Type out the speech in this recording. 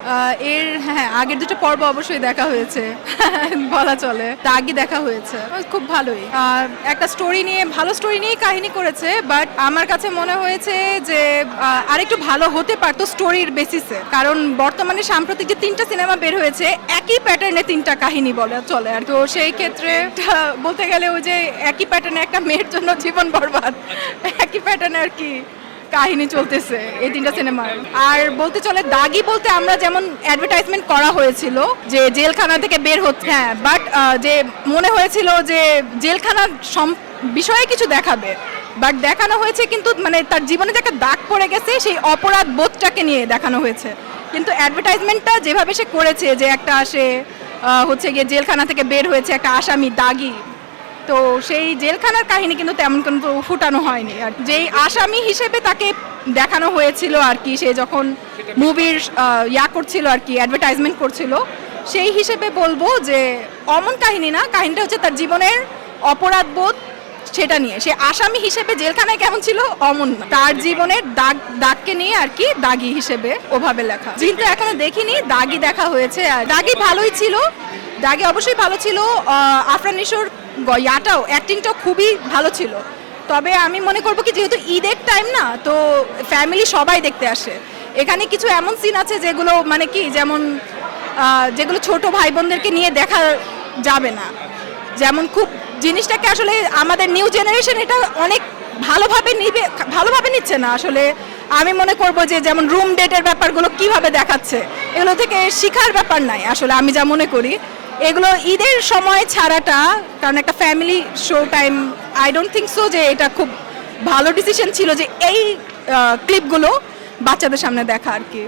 এর হ্যাঁ, আগের দুটো পর্ব অবশ্যই দেখা হয়েছে বলা চলে। দাগি দেখা হয়েছে, খুব ভালোই। একটা স্টোরি নিয়ে, ভালো স্টোরি নিয়েই কাহিনী করেছে, বাট আমার কাছে মনে হয়েছে যে আরেকটু ভালো হতে পারতো স্টোরির বেসিসে। কারণ বর্তমানে সাম্প্রতিক যে 3টা সিনেমা বের হয়েছে, একই প্যাটার্নে 3টা কাহিনী বলে চলে। আর তো সেই ক্ষেত্রে বলতে গেলে ওই যে একই প্যাটার্নে একটা মেয়ের জন্য জীবন বরবাদ, একই প্যাটার্নে আর কি কাহিনী চলতেছে এই 3টা সিনেমার। আর বলতে চলে দাগি বলতে আমরা যেমন অ্যাডভার্টাইজমেন্ট করা হয়েছিল যে জেলখানা থেকে বের হচ্ছে, হ্যাঁ, বাট যে মনে হয়েছিল যে জেলখানার বিষয়ে কিছু দেখাবে, বাট দেখানো হয়েছে কিন্তু মানে তার জীবনে যে একটা দাগ পড়ে গেছে সেই অপরাধ বোধটাকে নিয়ে দেখানো হয়েছে। কিন্তু অ্যাডভার্টাইজমেন্টটা যেভাবে সে করেছে যে একটা সে হচ্ছে গিয়ে জেলখানা থেকে বের হয়েছে একটা আসামি দাগি, তো সেই জেলখানার কাহিনী কিন্তু তেমন কিন্তু ফুটানো হয়নি। আর যেই আসামি হিসেবে তাকে দেখানো হয়েছিল আর কি, সে যখন মুভির করছিল আর কি, অ্যাডভার্টাইজমেন্ট করছিল, সেই হিসেবে বলবো যে অমন কাহিনী না, কাহিনীটা হচ্ছে তার জীবনের অপরাধবোধ, সেটা নিয়ে। সে আসামি হিসেবে জেলখানায় কেমন ছিল অমন না, তার জীবনের দাগকে নিয়ে আর কি দাগি হিসেবে ওভাবে লেখা। কিন্তু এখনো দেখিনি, দাগি দেখা হয়েছে। আর দাগি ভালোই ছিল, দাগি অবশ্যই ভালো ছিল। আফরান নিশোর অ্যাক্টিংটাও খুবই ভালো ছিল। তবে আমি মনে করবো কি, যেহেতু ঈদের টাইম না, তো ফ্যামিলি সবাই দেখতে আসে। এখানে কিছু এমন সিন আছে যেগুলো মানে কি, যেমন যেগুলো ছোট ভাই বোনদেরকে নিয়ে দেখা যাবে না। যেমন খুব জিনিসটাকে আসলে আমাদের নিউ জেনারেশন এটা অনেক ভালোভাবে নিচ্ছে না আসলে। আমি মনে করবো যে যেমন রুম ডেটের ব্যাপারগুলো কিভাবে দেখাচ্ছে, এগুলো থেকে শিখার ব্যাপার নাই আসলে, আমি যা মনে করি। এগুলো ঈদের সময় ছাড়াটা, কারণ একটা family show time, I don't think so যে এটা খুব ভালো ডিসিশন ছিল যে এই ক্লিপগুলো বাচ্চাদের সামনে দেখা আর কি।